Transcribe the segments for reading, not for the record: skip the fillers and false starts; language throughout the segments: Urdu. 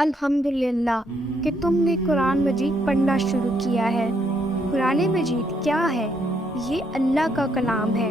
الحمدللہ کہ تم نے قرآن مجید پڑھنا شروع کیا ہے۔ قرآن مجید کیا ہے؟ یہ اللہ کا کلام ہے،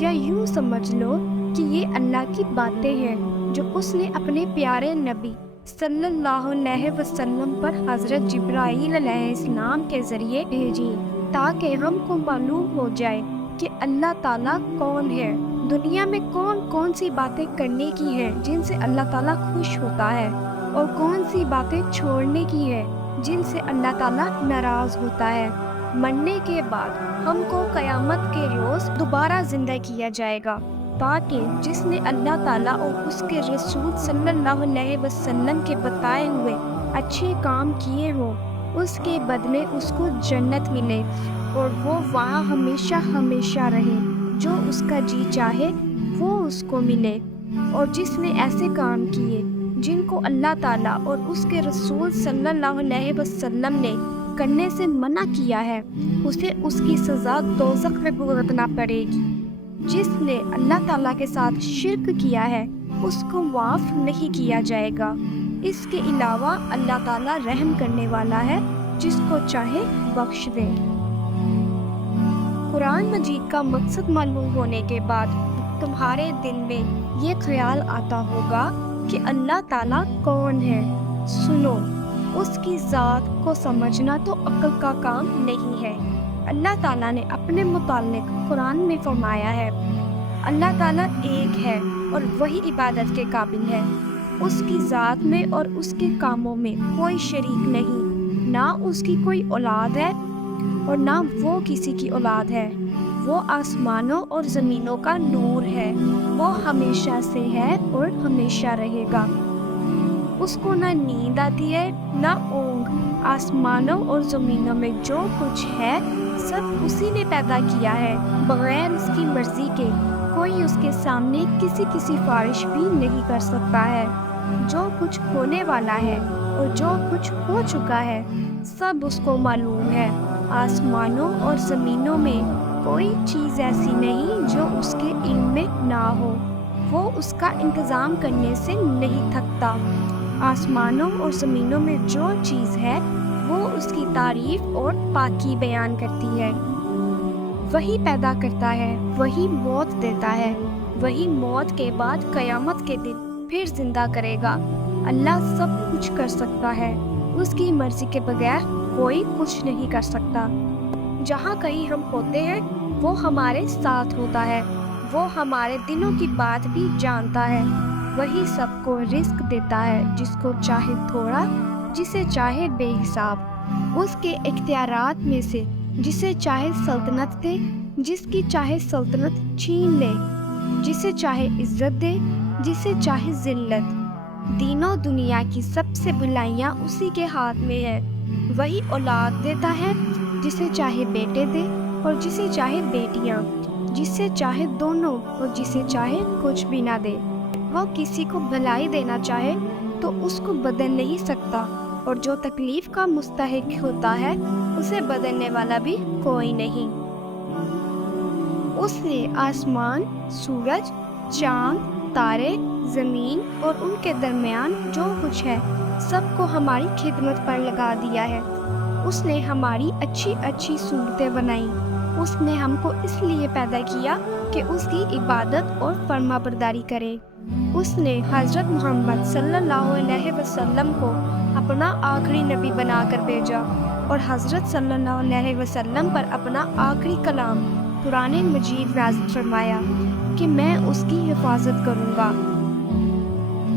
یا یوں سمجھ لو کہ یہ اللہ کی باتیں ہیں جو اس نے اپنے پیارے نبی صلی اللہ علیہ وسلم پر حضرت جبرائیل علیہ السلام کے ذریعے بھیجی، تاکہ ہم کو معلوم ہو جائے کہ اللہ تعالیٰ کون ہے، دنیا میں کون کون سی باتیں کرنے کی ہیں جن سے اللہ تعالیٰ خوش ہوتا ہے، اور کون سی باتیں چھوڑنے کی ہے جن سے اللہ تعالیٰ ناراض ہوتا ہے۔ مرنے کے بعد ہم کو قیامت کے روز دوبارہ زندہ کیا جائے گا، تاکہ جس نے اللہ تعالیٰ اور اس کے رسول صلی اللہ علیہ وسلم کے بتائے ہوئے اچھے کام کیے ہوں، اس کے بدلے اس کو جنت ملے اور وہ وہاں ہمیشہ ہمیشہ رہے، جو اس کا جی چاہے وہ اس کو ملے۔ اور جس نے ایسے کام کیے جن کو اللہ تعالیٰ اور اس کے رسول صلی اللہ علیہ وسلم نے کرنے سے منع کیا ہے، اسے اس کی سزا دوزخ میں بھگتنا پڑے گی۔ جس نے اللہ تعالیٰ کے ساتھ شرک کیا ہے اس کو معاف نہیں کیا جائے گا۔ اس کے علاوہ اللہ تعالیٰ رحم کرنے والا ہے، جس کو چاہے بخش دے۔ قرآن مجید کا مقصد معلوم ہونے کے بعد تمہارے دل میں یہ خیال آتا ہوگا کہ اللہ تعالیٰ کون ہے۔ سنو، اس کی ذات کو سمجھنا تو عقل کا کام نہیں ہے۔ اللہ تعالیٰ نے اپنے متعلق قرآن میں فرمایا ہے، اللہ تعالیٰ ایک ہے اور وہی عبادت کے قابل ہے۔ اس کی ذات میں اور اس کے کاموں میں کوئی شریک نہیں، نہ اس کی کوئی اولاد ہے اور نہ وہ کسی کی اولاد ہے۔ وہ آسمانوں اور زمینوں کا نور ہے، وہ ہمیشہ سے ہے اور ہمیشہ رہے گا۔ اس کو نہ نیند آتی ہے نہ اونگ۔ آسمانوں اور زمینوں میں جو کچھ ہے سب اسی نے پیدا کیا ہے، بغیر اس کی مرضی کے کوئی اس کے سامنے کسی کی سفارش بھی نہیں کر سکتا ہے۔ جو کچھ ہونے والا ہے اور جو کچھ ہو چکا ہے سب اس کو معلوم ہے۔ آسمانوں اور زمینوں میں کوئی چیز ایسی نہیں جو اس کے علم میں نہ ہو، وہ اس کا انتظام کرنے سے نہیں تھکتا۔ آسمانوں اور زمینوں میں جو چیز ہے وہ اس کی تعریف اور پاکی بیان کرتی ہے۔ وہی پیدا کرتا ہے، وہی موت دیتا ہے، وہی موت کے بعد قیامت کے دن پھر زندہ کرے گا۔ اللہ سب کچھ کر سکتا ہے، اس کی مرضی کے بغیر کوئی کچھ نہیں کر سکتا۔ جہاں کہیں ہم ہوتے ہیں وہ ہمارے ساتھ ہوتا ہے، وہ ہمارے دلوں کی بات بھی جانتا ہے۔ وہی سب کو رزق دیتا ہے، جس کو چاہے تھوڑا، جسے چاہے بے حساب۔ اس کے اختیارات میں سے جسے چاہے سلطنت دے، جس کی چاہے سلطنت چھین لے، جسے چاہے عزت دے، جسے چاہے ذلت۔ دینوں دنیا کی سب سے بھلائیاں اسی کے ہاتھ میں ہے۔ وہی اولاد دیتا ہے، جسے چاہے بیٹے دے اور جسے چاہے بیٹیاں، جسے چاہے دونوں اور جسے چاہے کچھ بھی نہ دے۔ وہ کسی کو بھلائی دینا چاہے تو اس کو بدل نہیں سکتا، اور جو تکلیف کا مستحق ہوتا ہے اسے بدلنے والا بھی کوئی نہیں۔ اس نے آسمان، سورج، چاند، تارے، زمین اور ان کے درمیان جو کچھ ہے سب کو ہماری خدمت پر لگا دیا ہے۔ اس نے ہماری اچھی اچھی صورتیں بنائیں۔ اس نے ہم کو اس لیے پیدا کیا کہ اس کی عبادت اور فرما برداری کرے۔ اس نے حضرت محمد صلی اللہ علیہ وسلم کو اپنا آخری نبی بنا کر بھیجا، اور حضرت صلی اللہ علیہ وسلم پر اپنا آخری کلام قرآن مجید نازل فرمایا کہ میں اس کی حفاظت کروں گا